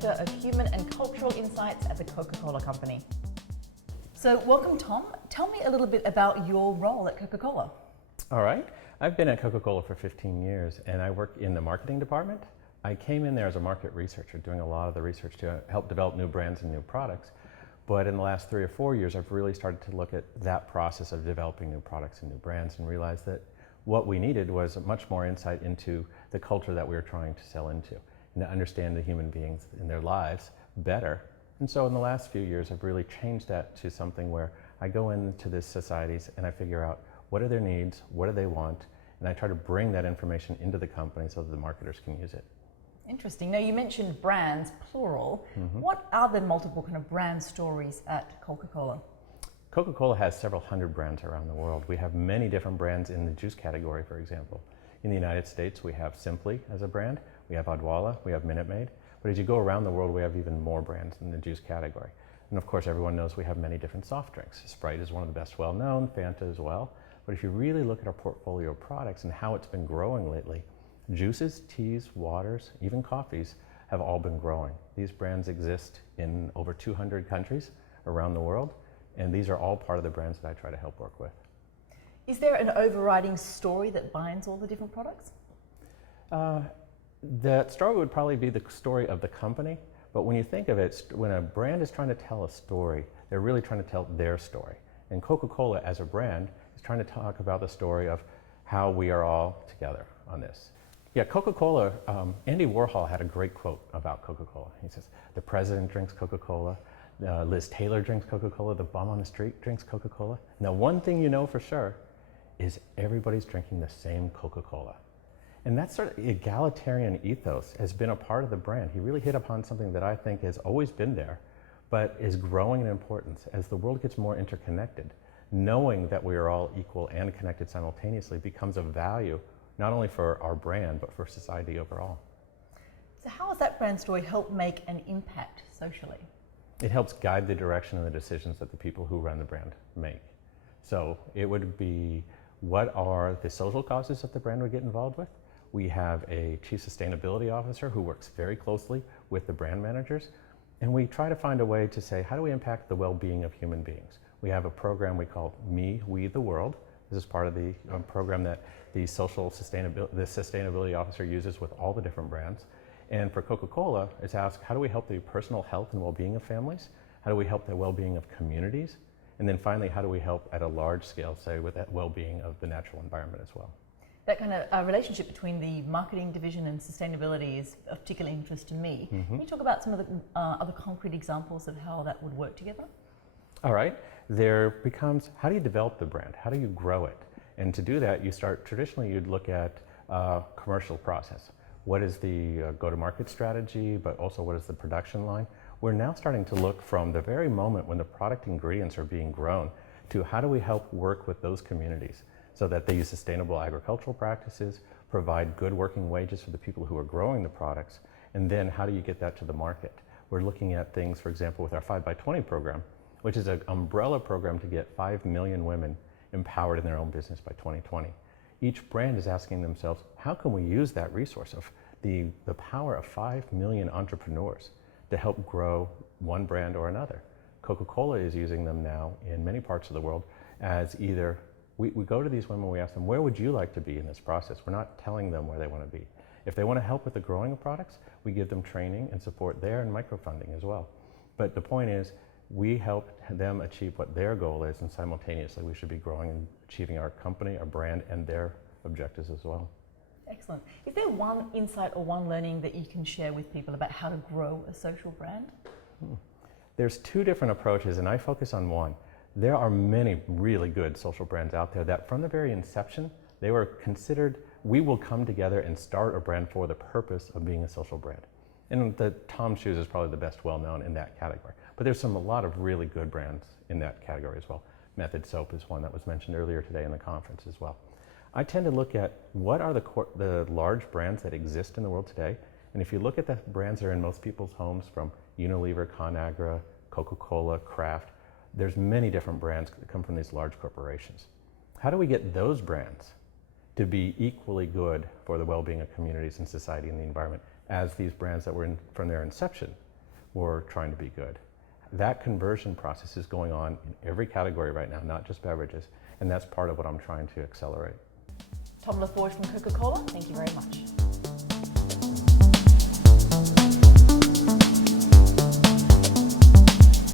Director of Human and Cultural Insights at the Coca-Cola Company. So welcome, Tom. Tell me a little bit about your role at Coca-Cola. All right. I've been at Coca-Cola for 15 years and I work in the marketing department. I came in there as a market researcher, doing a lot of the research to help develop new brands and new products. But in the last 3 or 4 years, I've really started to look at that process of developing new products and new brands and realized that what we needed was much more insight into the culture that we were trying to sell into and to understand the human beings and their lives better. And so in the last few years, I've really changed that to something where I go into these societies and I figure out what are their needs, what do they want, and I try to bring that information into the company so that the marketers can use it. Interesting. Now, you mentioned brands, plural. What are the multiple kind of brand stories at Coca-Cola? Coca-Cola has several hundred brands around the world. We have many different brands in the juice category, for example. In the United States, we have Simply as a brand, we have Odwalla, we have Minute Maid. But as you go around the world, we have even more brands in the juice category. And of course, everyone knows we have many different soft drinks. Sprite is one of the best well-known, Fanta as well. But if you really look at our portfolio of products and how it's been growing lately, juices, teas, waters, even coffees have all been growing. These brands exist in over 200 countries around the world, and these are all part of the brands that I try to help work with. Is there an overriding story that binds all the different products? That story would probably be the story of the company, but when you think of it, when a brand is trying to tell a story, they're really trying to tell their story. And Coca-Cola as a brand is trying to talk about the story of how we are all together on this. Yeah, Coca-Cola, Andy Warhol had a great quote about Coca-Cola. He says, the president drinks Coca-Cola, Liz Taylor drinks Coca-Cola, the bum on the street drinks Coca-Cola. Now, one thing you know for sure is everybody's drinking the same Coca-Cola. And that sort of egalitarian ethos has been a part of the brand. He really hit upon something that I think has always been there, but is growing in importance as the world gets more interconnected. Knowing that we are all equal and connected simultaneously becomes a value not only for our brand, but for society overall. So how has that brand story helped make an impact socially? It helps guide the direction and the decisions that the people who run the brand make. So it would be, what are the social causes that the brand would get involved with? We have a chief sustainability officer who works very closely with the brand managers, and we try to find a way to say, how do we impact the well-being of human beings? We have a program we call Me, We, the World. This is part of the program that the sustainability officer uses with all the different brands. And for Coca-Cola, it's asked, how do we help the personal health and well-being of families? How do we help the well-being of communities? And then finally, how do we help at a large scale, say, with that well-being of the natural environment as well? That kind of relationship between the marketing division and sustainability is of particular interest to me. Can you talk about some of the other concrete examples of how that would work together? All right. There becomes, how do you develop the brand? How do you grow it? And to do that, you start, traditionally you'd look at commercial process. What is the go-to-market strategy, but also what is the production line? We're now starting to look from the very moment when the product ingredients are being grown to how do we help work with those communities so that they use sustainable agricultural practices, provide good working wages for the people who are growing the products, and then how do you get that to the market? We're looking at things, for example, with our 5x20 program, which is an umbrella program to get 5 million women empowered in their own business by 2020. Each brand is asking themselves, how can we use that resource of the power of 5 million entrepreneurs to help grow one brand or another? Coca-Cola is using them now in many parts of the world as either, we go to these women, we ask them, where would you like to be in this process? We're not telling them where they want to be. If they want to help with the growing of products, we give them training and support there and microfunding as well. But the point is, we help them achieve what their goal is, and simultaneously we should be growing and achieving our company, our brand, and their objectives as well. Excellent. Is there one insight or one learning that you can share with people about how to grow a social brand? There's 2 different approaches, and I focus on one. There are many really good social brands out there that from the very inception, they were considered, we will come together and start a brand for the purpose of being a social brand. And the Tom Shoes is probably the best well-known in that category. But there's a lot of really good brands in that category as well. Method Soap is one that was mentioned earlier today in the conference as well. I tend to look at what are the large brands that exist in the world today. And if you look at the brands that are in most people's homes, from Unilever, ConAgra, Coca-Cola, Kraft, there's many different brands that come from these large corporations. How do we get those brands to be equally good for the well-being of communities and society and the environment as these brands that were from their inception or trying to be good. That conversion process is going on in every category right now, not just beverages, and that's part of what I'm trying to accelerate. Tom LaForge from Coca-Cola, thank you very much.